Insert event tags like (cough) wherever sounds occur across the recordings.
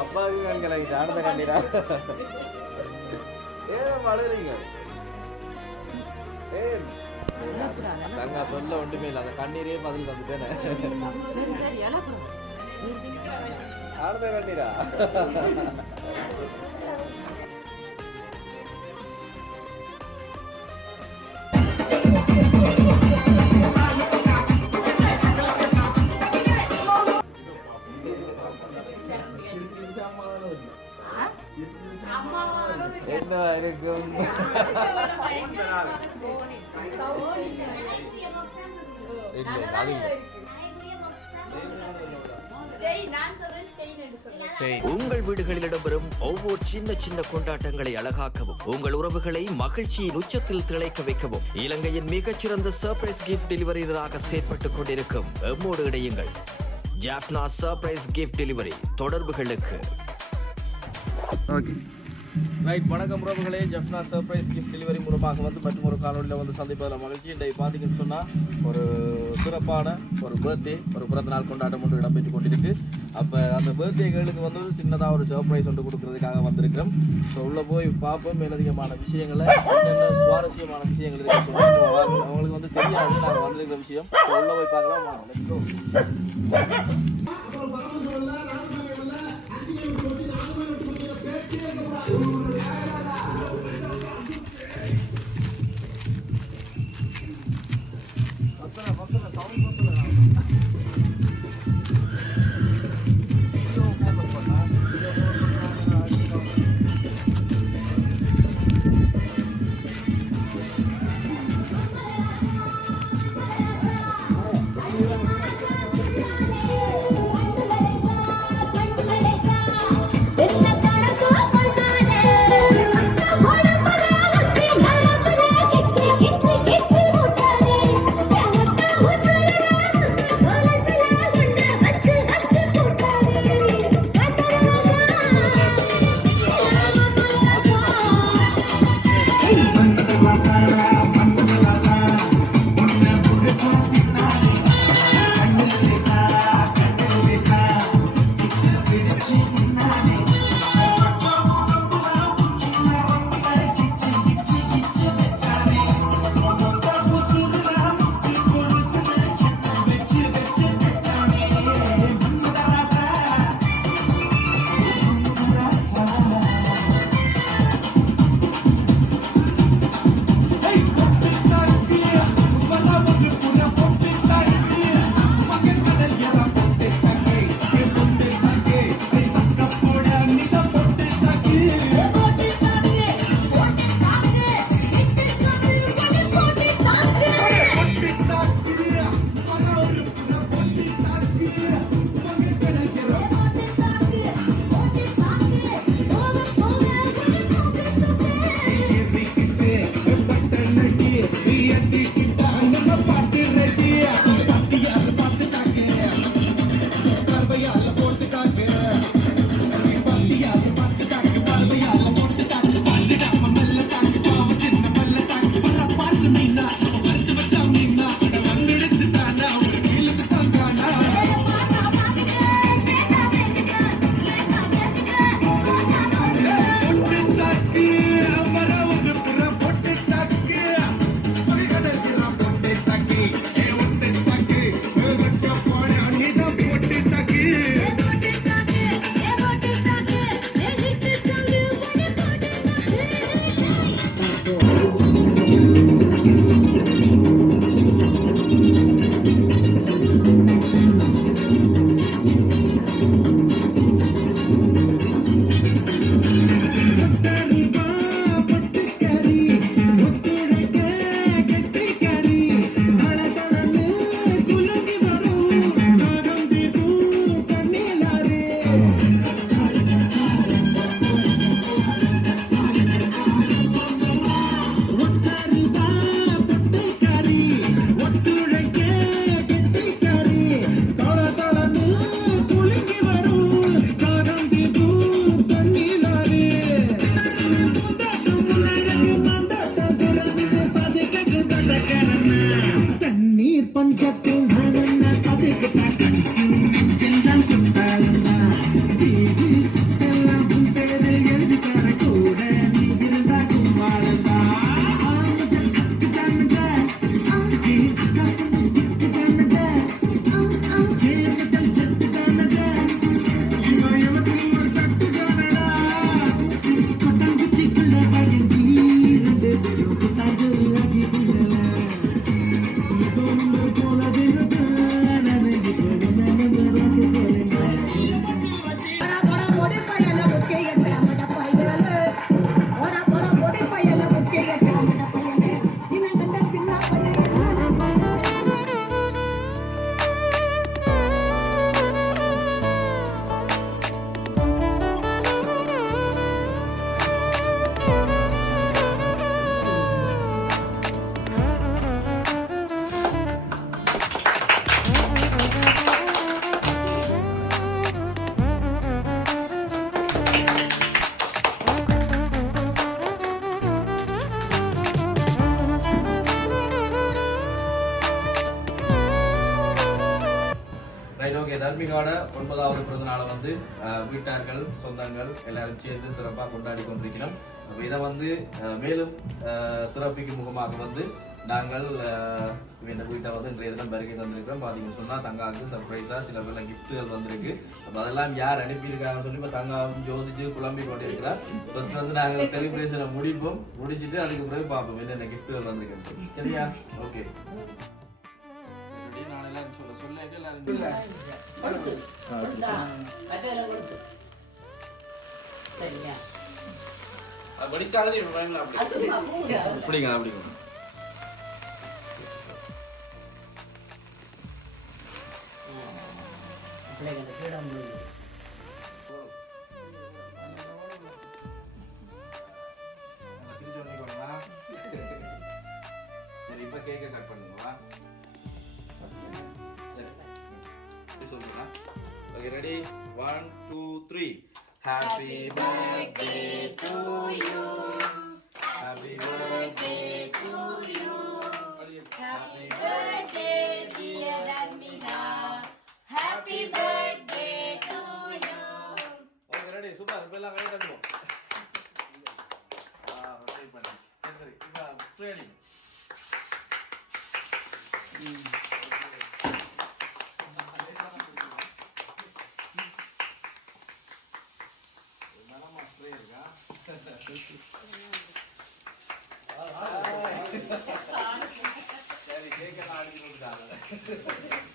அப்பாவுக்கு கண் கலங்கி ஆனந்த கண்ணீரா? ஏன் வளருங்க ஏன்? தங்க சொல்ல ஒன்றுமே இல்லை. அந்த கண்ணீரே பதில் தந்துட்டேனே. ஆனந்த கண்ணீரா? இருக்கும். உங்கள் வீடுகளில் இடம்பெறும் ஒவ்வொரு சின்ன சின்ன கொண்டாட்டங்களை அழகாக்கவும் உங்கள் உறவுகளை மகிழ்ச்சியின் உச்சத்தில் திளைக்க வைக்கவும் இலங்கையின் மிகச்சிறந்த சர்ப்ரைஸ் கிஃப்ட் டெலிவரியராக செயற்பட்டுக் கொண்டிருக்கும். எம்மோடு இணையுங்கள். ஜாஃப்னா சர்ப்ரைஸ் கிஃப்ட் டெலிவரி தொடர்புகளுக்கு. ரைட் வணக்கம் உறவுகளே. ஜப்னா சர்ப்ரைஸ் கிஃப்ட் டெலிவரி மூலமாக வந்து மற்றும் ஒரு காணொலியில் வந்து சந்திப்பதில் மகிழ்ச்சி. இன்றைய பார்த்தீங்கன்னு சொன்னால் ஒரு சிறப்பான ஒரு பர்த்டே ஒரு பிறந்த நாள் கொண்டாட்டம் ஒன்று இடம்பெற்று கொண்டிருக்கு. அப்போ அந்த பர்த்டேகளுக்கு வந்து ஒரு சின்னதாக ஒரு சர்ப்ரைஸ் ஒன்று கொடுக்கறதுக்காக வந்திருக்கிறோம். ஸோ உள்ளே போய் பார்ப்போம் மேலதிகமான விஷயங்களை என்னென்ன சுவாரஸ்யமான விஷயங்கள் இருக்கு அவங்களுக்கு வந்து தெரியாது நாங்கள் வந்திருக்கிற விஷயம். உள்ளே போய் பார்க்கலாம் தர்மிகான ஒன்பதாவது பிறந்த நாளை வந்து வீட்டார்கள் சொந்தங்கள் எல்லாரும் சேர்ந்து சிறப்பாக கொண்டாடி கொண்டிருக்கிறோம். இதை வந்து மேலும் சிறப்பிக்கும் முகமாக வந்து நாங்கள் இந்த வீட்டை வந்து இன்றைய தினம் வருகை தந்திருக்கிறோம். பார்த்தீங்கன்னு சொன்னால் தங்காவுக்கு சர்ப்ரைஸாக சில பேர்ல கிஃப்ட்டுகள் வந்திருக்கு. அப்போ அதெல்லாம் யார் அனுப்பியிருக்காங்கன்னு சொல்லி இப்போ தங்காவும் வந்து யோசிச்சு குழம்பி கொண்டிருக்கிறார். ஃபர்ஸ்ட் வந்து நாங்கள் செலிப்ரேஷனை முடிப்போம். முடிச்சுட்டு அதுக்கு பிறகு பார்ப்போம் என்னென்ன கிஃப்ட்டுகள் வந்திருக்குன்னு சொல்லி. சரியா? ஓகே எல்லாரும் சொல்ல சொல்ல எல்லாரும் அப்படிங்க அப்படிங்க Gracias.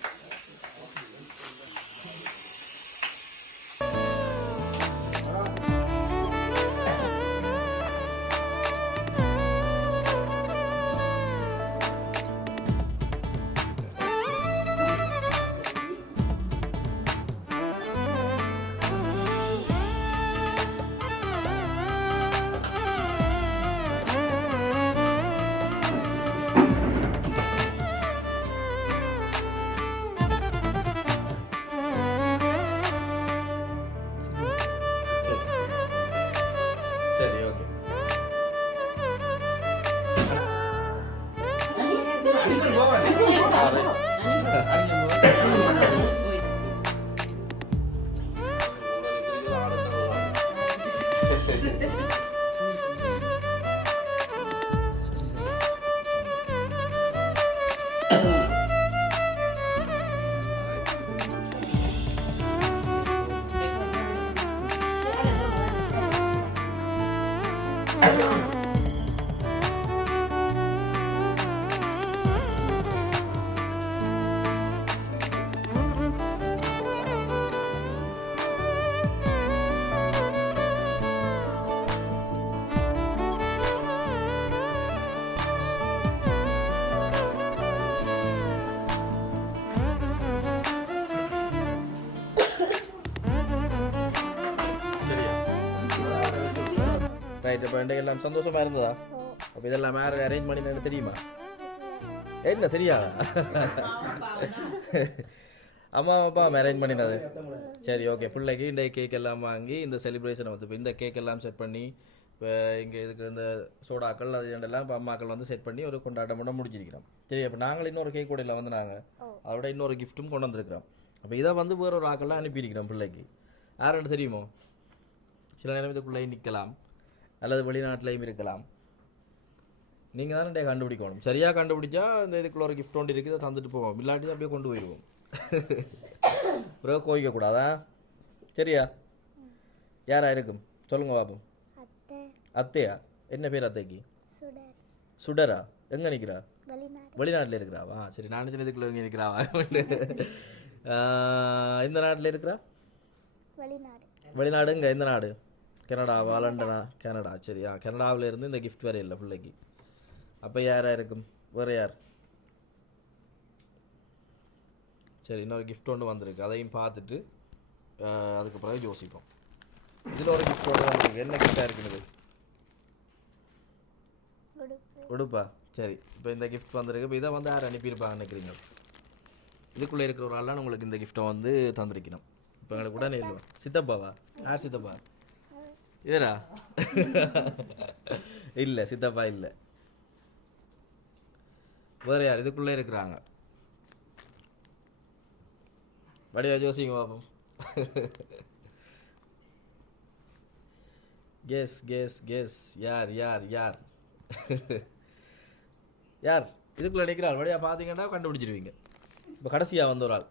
ரைட் இப்போ எல்லாம் எல்லாம் சந்தோஷமா இருந்ததா? அப்போ இதெல்லாம் யார் அரேஞ்ச் பண்ணினு தெரியுமா? என்ன தெரியாதா? அம்மா அப்பா அரேஞ்ச் பண்ணினது. சரி ஓகே பிள்ளைக்கு இந்த கேக் எல்லாம் வாங்கி இந்த செலிப்ரேஷனை வந்து இந்த கேக் எல்லாம் செட் பண்ணி இப்போ இங்கே இதுக்கு இந்த சோடாக்கள் அது இதெல்லாம் இப்போ அம்மாக்கள் வந்து செட் பண்ணி ஒரு கொண்டாட்டம் கூட முடிச்சிருக்கிறோம் சரி அப்போ நாங்கள் இன்னொரு கேக் கூடையில் வந்து நாங்கள் அதோட இன்னொரு கிஃப்ட்டும் கொண்டு வந்திருக்கிறோம். அப்போ இதை வந்து வேற ஒரு ஆக்கெல்லாம் அனுப்பியிருக்கிறோம் பிள்ளைக்கு. யாருன்னு தெரியுமோ? சில நேரம் இதுக்குள்ளே நிற்கலாம் அல்லது வெளிநாட்டிலையும் இருக்கலாம். நீங்கள் தானே கண்டுபிடிக்கணும். சரியாக கண்டுபிடிச்சா இந்த இதுக்குள்ள ஒரு கிஃப்ட் ஒன்று இருக்குது தந்துட்டு போவோம். இல்லாட்டி அப்படியே கொண்டு போயிடுவோம். பிறகு கோவிக்க கூடாதா? சரியா? யாரா இருக்கும்? சொல்லுங்க பாப்போம். அத்தை. அத்தையா? என்ன பேர் அத்தைக்கு? சுடர். எங்கே நிற்கிறா வெளிநாடு. வெளிநாட்டில் இருக்கிறாவா? சரி நான் இதுக்குள்ள இங்கே நிற்கிறாவா இந்த நாட்டில் இருக்கிறா? வெளிநாடு. வெளிநாடுங்க எந்த நாடு? கனடாவா லண்டனா கனடா. சரியா கனடாவில் இருந்து இந்த கிஃப்ட் வேற இல்லை பிள்ளைக்கு. அப்போ யாரா இருக்கும்? வேற யார்? சரி இன்னொரு gift ஒன்று வந்திருக்கு. அதையும் பார்த்துட்டு அதுக்கு பிறகு யோசிப்போம். இதில் ஒரு gift ஒன்று வந்திருக்கு. என்ன கிஃப்டாக இருக்குது? உடுப்பு. சரி இப்போ இந்த gift வந்திருக்கு. இப்போ இதை வந்து யார் அனுப்பியிருப்பாங்க நினைக்கிறீங்க? இதுக்குள்ளே இருக்கிற ஒரு ஆளான உங்களுக்கு இந்த கிஃப்ட்டை வந்து தந்திருக்கணும். இப்போ எங்களுக்கு உடனே இல்லை சித்தப்பாவா? யார் சித்தப்பா? இவரா (laughs) இல்லை சித்தப்பா இல்லை. வேற யார்? இதுக்குள்ளே இருக்கிறாங்க. வடிவா ஜோசிங்க பாப்போம். கெஸ் கெஸ் கெஸ் யார் யார் யார்? (laughs) யார்? இதுக்குள்ள நிற்கிறாள் வழியா பார்த்தீங்கன்னா கண்டுபிடிச்சிருவீங்க. இப்போ கடைசியா வந்த ஒரு ஆள்.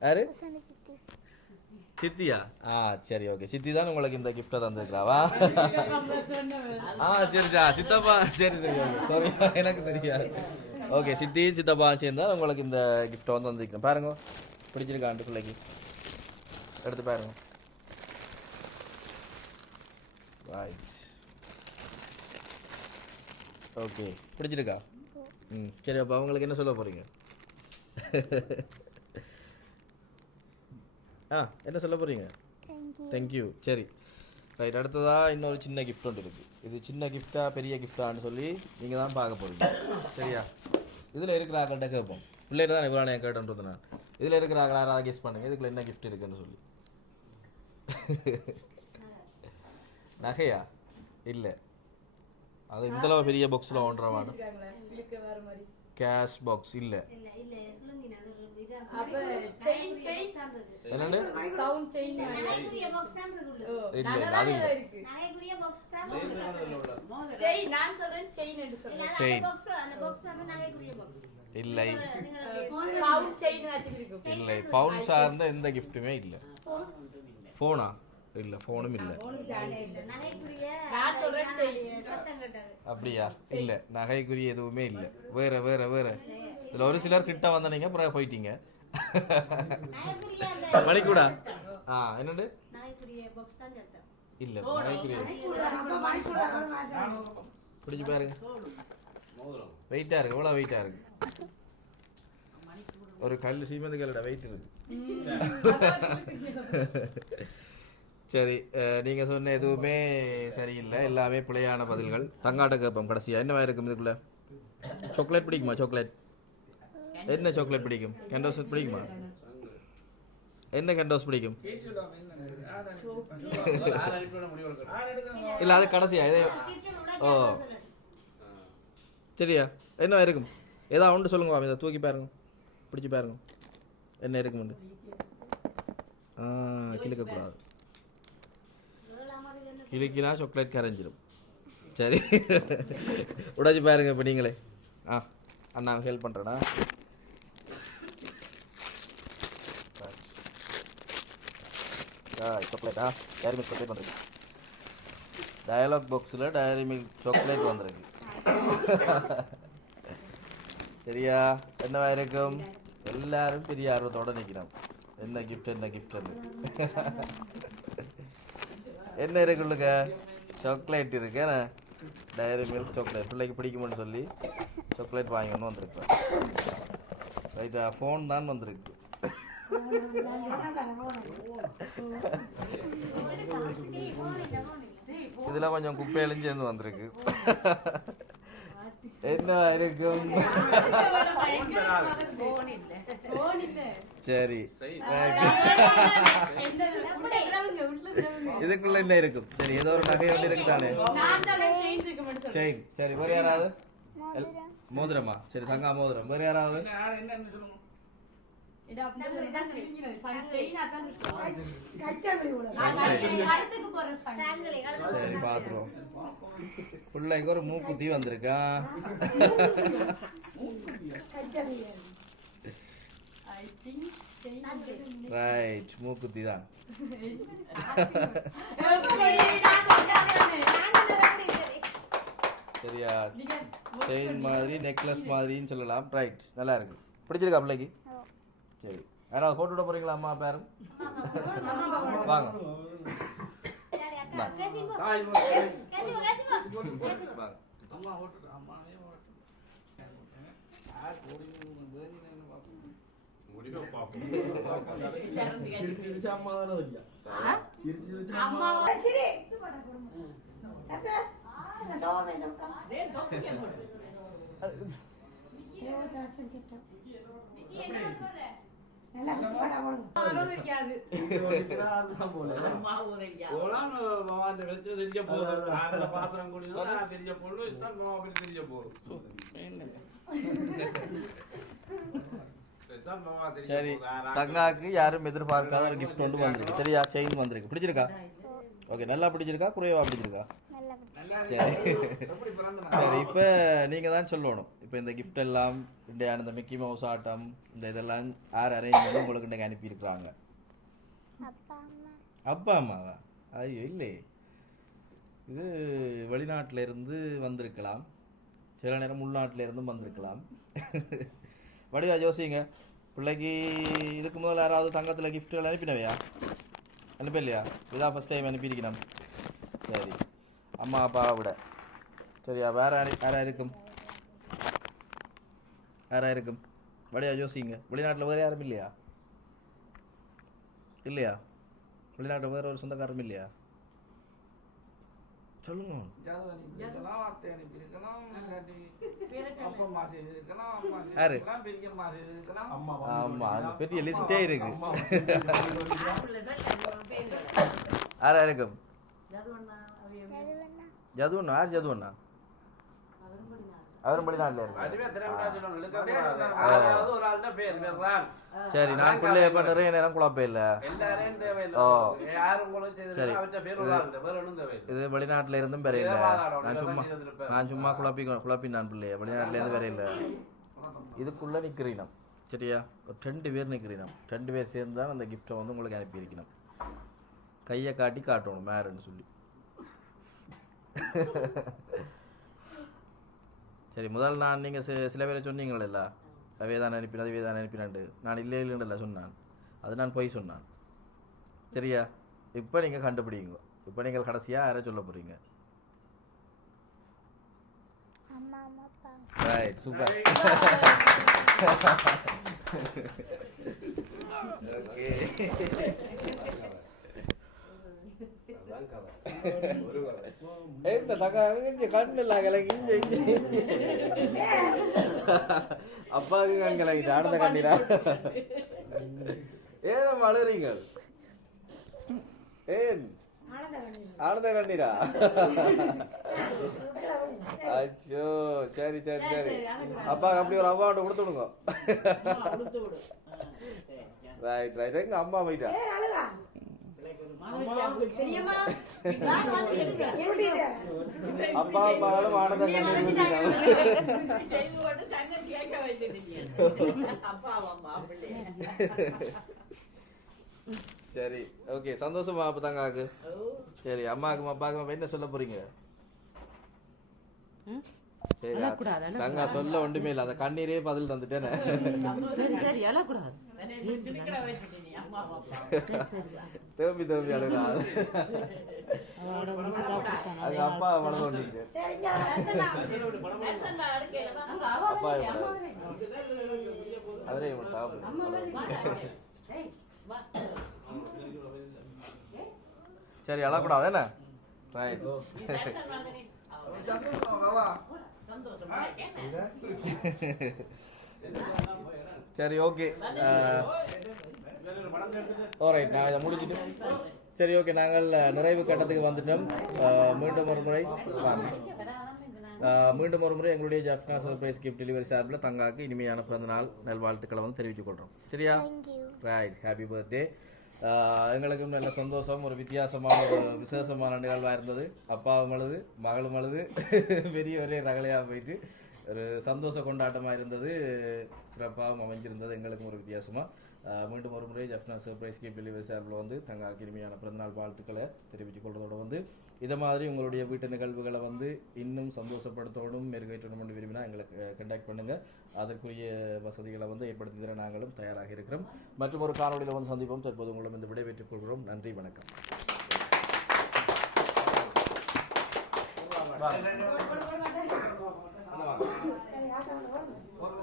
யாரு? சித்தியா? ஆ சரி ஓகே சித்தி தான் உங்களுக்கு இந்த கிஃப்ட்டை தந்திருக்கிறாவா? ஆ சரி சார். சித்தப்பா சரி சரி சாரி எனக்கு தெரியாது. ஓகே சித்தியும் சித்தப்பா சேர்ந்தா உங்களுக்கு இந்த கிஃப்ட்டை வந்து வந்திருக்கேன் பாருங்க. பிடிச்சிருக்காண்டு பிள்ளைக்கு? எடுத்து பாருங்க. ரைட் ஓகே பிடிச்சிருக்கா? ம் சரி அப்போ அவங்களுக்கு என்ன சொல்ல போகிறீங்க (laughs) ஆ என்ன சொல்ல போகிறீங்க தேங்க்யூ சரி. ரைட் அடுத்ததா இன்னொரு சின்ன கிஃப்ட் ஒன்று இருக்குது இது சின்ன கிஃப்டா பெரிய கிஃப்டான்னு சொல்லி நீங்கள் தான் பார்க்க போகிறீங்க சரியா? இதில் இருக்கிற ஆக்கள்கிட்ட கேட்போம். பிள்ளைகிட்ட தான் இவ்வளோ நான் கேட்டேன்றது நான். இதில் இருக்கிற ஆக்கள் யாராவது கெஸ் பண்ணுங்க. இதுக்குள்ள என்ன கிஃப்ட் இருக்குன்னு சொல்லி. (laughs) நகையா? இல்லை. அது இந்த அளவு பெரிய பாக்ஸில் ஒன்றரை வேணும் கேஷ் பாக்ஸ் இல்லை. அப்ப செயின் செயின் இல்லை இல்லை அது இல்லை செயின் நான் சொல்றேன் செயின் என்று சொல்றேன். செயின் இல்லை. கவுன் செயின் வச்சிருக்கும் இல்லை பவுன் சார்ந்த எந்த கிஃப்ட்டுமே இல்லை. ஃபோனா இல்லை ஃபோனும் இல்லை. நான் சொல்றேன் செயின் அப்படியா? இல்லை நகைக்குரிய எதுவுமே இல்லை. வேற வேற வேற. இதில் ஒரு சிலர் கிட்ட வந்தனீங்க அப்புறம் போயிட்டீங்க. மணிக்கூடா? ஆ என்னண்டு இல்லை நகைக்குரிய பிடிச்சு பாருங்க வெயிட்டா இருக்கு எவ்வளோ வெயிட்டா இருக்கு? ஒரு கல் சீமெந்து கல்லோட வெயிட் இருக்கு சரி அஹ், நீங்க சொன்ன எதுவுமே சரியில்லை. எல்லாமே பிழையான பதில்கள். தங்காட்ட கேட்போம் கடைசியா. என்ன இருக்கும் இதுக்குள்ள? சாக்லேட் பிடிக்குமா சாக்லேட் என்ன சாக்லேட் பிடிக்கும்? கெண்டோஸ் பிடிக்குமா? என்ன கெண்டோஸ் பிடிக்கும்? இல்லை அது கடைசியா இதே ஓ. சரியா? என்ன இருக்கும்? ஏதாவது உண்டு சொல்லுங்க மாமி. இதை தூக்கி பாருங்க. பிடிச்சி பாருங்க. என்ன இருக்குமுண்டு ஆ கிழக்கக்கூடாது கிழக்கினா சாக்லேட் கரைஞ்சிடும் சரி. உடைச்சு பாருங்க இப்போ நீங்களே. ஆ அண்ணா ஹெல்ப் பண்ணுறேண்ணா சாக்லேட்டா டயரி மில்க் சாக்லேட் வந்துருக்கு. டயலாக் பாக்ஸில் டயரி மில்க் சாக்லேட் வந்துருக்கு. சரியா? என்னவா இருக்கும் எல்லாரும் பெரிய ஆர்வத்தோட நிற்கிறோம் என்ன கிஃப்ட் என்ன கிஃப்ட்னு என்ன இருக்குள்ளுங்க சாக்லேட் இருக்கேன் டயரி மில்க் சாக்லேட் பிள்ளைக்கு பிடிக்கும்னு சொல்லி சாக்லேட் வாங்கணும்னு வந்திருப்பேன் ரைட்டா ஃபோன் தான் வந்திருக்கு. இதெல்லாம் கொஞ்சம் குப்பையிலும் சேர்ந்து வந்திருக்கு. என்ன இருக்கும் சரி. இதுக்குள்ள என்ன இருக்கும்? சரி ஏதோ ஒரு நகை வந்து இருக்குதானே? செயின் இருக்கு மட்டும் சரி சரி வேற யாராவது? மோதிரமா? சரி தங்கா மோதிரம். வேற யாராவது? சரி பாத்துருவோம். பிள்ளைக்கு ஒரு மூக்குத்தி வந்திருக்கா? I think செயின் இருக்கு. ரைட் மூக்குத்தி தான். சரியா? செயின் மாதிரி நெக்லஸ் மாதிரின்னு சொல்லலாம். ரைட் நல்லா இருக்கு. பிடிச்சிருக்கா பிள்ளைக்கு? சரி. யாராவது போட்டு விட போறீங்களா அம்மா பேரன்? வாங்க. அம்மா. சரி தங்காக்கு யாரும் எதிர்பார்க்காத ஒரு gift ஒன்று வந்திருக்கு. சரியா? செயின் வந்திருக்கு. பிடிச்சிருக்கா? ஓகே நல்லா பிடிச்சிருக்கா? குறைவா பிடிச்சிருக்கா? சரி. சரி இப்போ நீங்கள் தான் சொல்லணும். இப்போ இந்த gift எல்லாம் இந்த இந்த மிக்கி மவுஸ் ஆட்டம் இந்த இதெல்லாம் யார் அரேஞ்ச் உங்களுக்கு இன்றைக்கி அனுப்பியிருக்கிறாங்க? அப்பா அம்மா. அப்பா அம்மாவா? ஐயோ இல்லை. இது வெளிநாட்டில இருந்து வந்திருக்கலாம். சில நேரம் உள்நாட்டில இருந்தும் வந்திருக்கலாம். வடிவா யோசிங்க. பிள்ளைக்கு இதுக்கு முதல்ல யாராவது தங்கத்தில் கிஃப்ட்டுகள் அனுப்பினவையா? அனுப்பலையா? இதான் ஃபஸ்ட் டைம் அனுப்பியிருக்கணும் சரி. அம்மா அப்பாவை விட சரியா வேற யாரு- யாரா இருக்கும்? யாரா இருக்கும்? வடிவா யோசிங்க. வெளிநாட்டில் வேறு யாரும் இல்லையா? இல்லையா? வெளிநாட்டு வேற ஒரு சொந்தக்காரரும் இல்லையா? சொல்லுங்க. யாரு? ஆமா அந்த பெரிய லிஸ்டே இருக்கு. யாரா இருக்கும்? எது வேணா ஜதுவண்ணா? யார் ஜதுவண்ணா? அவரும் வெளிநாட்டில் இருக்கு சரி நான் பிள்ளைய இப்ப நிறைய நேரம் குழப்பம் இல்லை. ஓ. சரி. இது வெளிநாட்டுல இருந்தும் வேற இல்ல. நான் சும்மா நான் சும்மா குழப்பி குழப்பி நான் பிள்ளைய. வெளிநாட்டுல இருந்து வேற இல்ல. இதுக்குள்ள நிக்கிறீனம் சரியா? ஒரு ரெண்டு பேர் நிக்கிறீனம் ரெண்டு பேர் சேர்ந்து தான் அந்த கிஃப்ட்டை வந்து உங்களுக்கு அனுப்பியிருக்கணும் கையை காட்டி காட்டணும் மேரன்னு சொல்லி. சரி முதல் நான் நீங்கள் சி சில பேரை சொன்னீங்களல்ல. அவே தான் அனுப்பினது அவே தான் அனுப்பினாண்டு. நான் இல்லை இல்லைன்றல சொன்னான். அது நான் போய் சொன்னான். சரியா? இப்போ நீங்கள் கண்டுபிடிங்க. இப்போ நீங்கள் கடைசியாக யாரை சொல்ல போகிறீங்க அம்மா அம்மா அப்பா. ரைட் சூப்பர் என்ன தக்கா இங்க கண்ணில் கலங்கி அப்பாவுக்கு கண் கலங்கிட்டு ஆனந்த கண்ணீரா? ஏன் அழுறீங்க ஏன் ஆனந்த கண்ணீரா? அச்சோ சரி சரி சரி. அப்பாவுக்கு அப்படி ஒரு அவார்டு கொடுத்து விடுங்க. ரைட் ரைட் எங்க அம்மா போயிட்டா? அப்பா அம்மாவும் ஊத்திட்டாங்க. சரி ஓகே சந்தோஷமா அப்ப தங்காக்கு சரி அம்மாவுக்கும் அப்பாவுக்கும் என்ன சொல்ல போறீங்க? சரி தங்கா சொல்ல ஒன்றுமே இல்லை. அந்த கண்ணீரே பதில் தந்துட்டேனே. சரி சரி எழக்கூடாது திரும்பி திரும்பி அழுகிறா. அது அப்பா மனது ஒன்றிக்கு அப்பா அவரே சாப்பிடு சரி அழக்கூடாது என்ன? ரைட் (laughs) (laughs) சரி ஓகே. ஓரைட் நான் இதை முடிச்சுட்டு. சரி ஓகே நாங்கள் நிறைவு கட்டத்துக்கு வந்துட்டோம். மீண்டும் ஒரு முறை மீண்டும் ஒரு முறை எங்களுடைய ஜப்னா சர்ப்ரைஸ் கிஃப்ட் டெலிவரி சார்பில் தங்காக்கு இனிமையான பிறந்த நாள் நல்வாழ்த்துக்களை வந்து தெரிவித்துக் கொள்கிறோம் சரியா? ரைட் ஹாப்பி பர்த்டே எங்களுக்கும் நல்ல சந்தோஷம். ஒரு வித்தியாசமான ஒரு விசேஷமான நிகழ்வாக இருந்தது. அப்பாவும் அழுது மகளும் அழுது பெரிய ஒரே ரகலையாக போயிட்டு. ஒரு சந்தோஷ கொண்டாட்டமாக இருந்தது. சிறப்பாகவும் அமைஞ்சிருந்தது. எங்களுக்கும் ஒரு வித்தியாசமாக மீண்டும் ஒரு முறை ஜப்னா சர்ப்ரைஸ் கிஃப்ட் டெலிவரி சார்பில் வந்து தங்கள் கிருமியான பிறந்தநாள் வாழ்த்துக்களை தெரிவித்துக் கொள்வதோடு வந்து இதை மாதிரி உங்களுடைய வீட்டு நிகழ்வுகளை வந்து இன்னும் சந்தோஷப்படுத்தணும் மெருகேற்றணும் என்று விரும்பினா எங்களுக்கு கண்டாக்ட் பண்ணுங்கள் அதற்குரிய வசதிகளை வந்து ஏற்படுத்தி தர நாங்களும் தயாராக இருக்கிறோம். மற்றும் ஒரு காணொலியில் வந்து சந்திப்போம். தற்போது உங்களிடம் இந்த விடை பெற்றுக் கொள்கிறோம். நன்றி வணக்கம். சரி